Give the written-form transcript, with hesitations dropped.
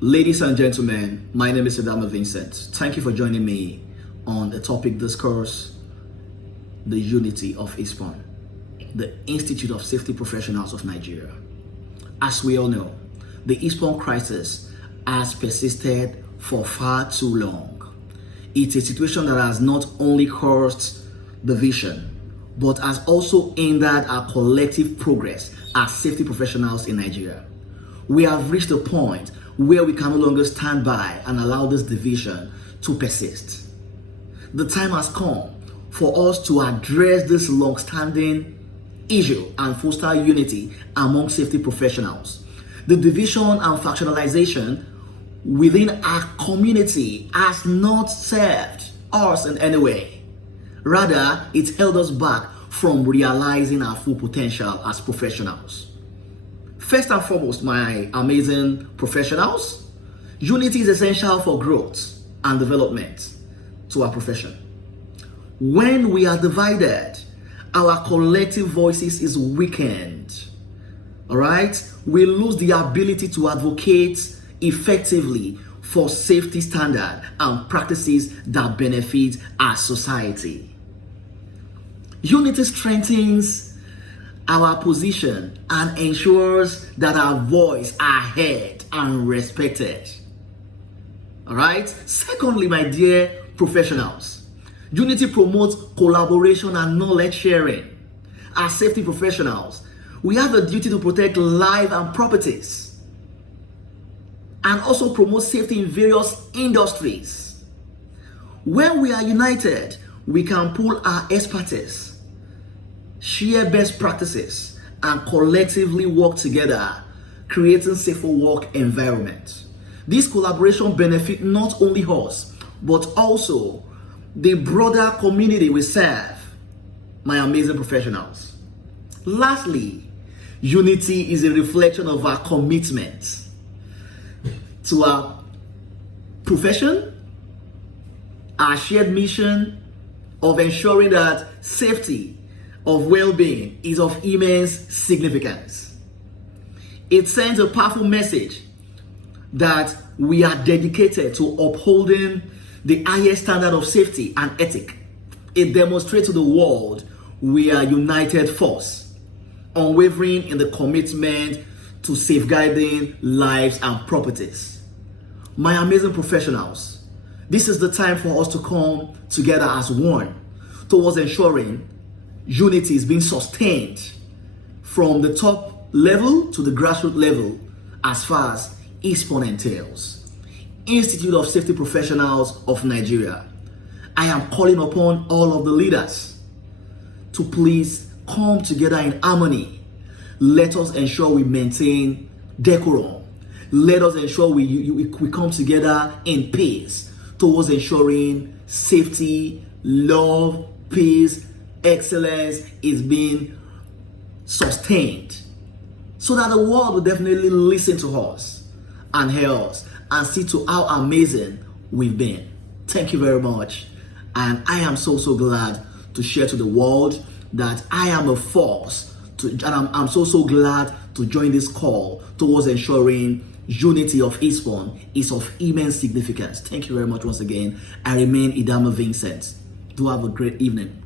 Ladies and gentlemen, my name is Adama Vincent. Thank you for joining me on the topic discourse, the Unity of Ispon, the Institute of Safety Professionals of Nigeria. As we all know, the Ispon crisis has persisted for far too long. It's a situation that has not only caused division, but has also hindered our collective progress as safety professionals in Nigeria. We have reached a point where we can no longer stand by and allow this division to persist. The time has come for us to address this long-standing issue and foster unity among safety professionals. The division and factionalization within our community has not served us in any way. Rather, it held us back from realizing our full potential as professionals. First and foremost, my amazing professionals, unity is essential for growth and development to our profession. When we are divided, our collective voices is weakened. All right? We lose the ability to advocate effectively for safety standards and practices that benefit our society. Unity strengthens our position and ensures that our voice are heard and respected. All right? Secondly, my dear professionals, unity promotes collaboration and knowledge sharing. As safety professionals, we have a duty to protect life and properties and also promote safety in various industries. When we are united, we can pool our expertise, share best practices, and collectively work together, creating safer work environment. This collaboration benefits not only us, but also the broader community we serve, my amazing professionals. Lastly, unity is a reflection of our commitment to our profession, our shared mission of ensuring that safety of well-being is of immense significance. It sends a powerful message that we are dedicated to upholding the highest standard of safety and ethic. It demonstrates to the world we are united force, unwavering in the commitment to safeguarding lives and properties. My amazing professionals, this is the time for us to come together as one towards ensuring unity is being sustained from the top level to the grassroots level as far as Ispon entails. Institute of Safety Professionals of Nigeria, I am calling upon all of the leaders to please come together in harmony. Let us ensure we maintain decorum. Let us ensure we come together in peace towards ensuring safety, love, peace, excellence is being sustained, so that the world will definitely listen to us and hear us and see to how amazing we've been. Thank you very much. And I am so glad to share to the world that I am a force and I'm so glad to join this call towards ensuring unity of Ispon is of immense significance. Thank you very much once again. I remain Adama Vincent. Do have a great evening.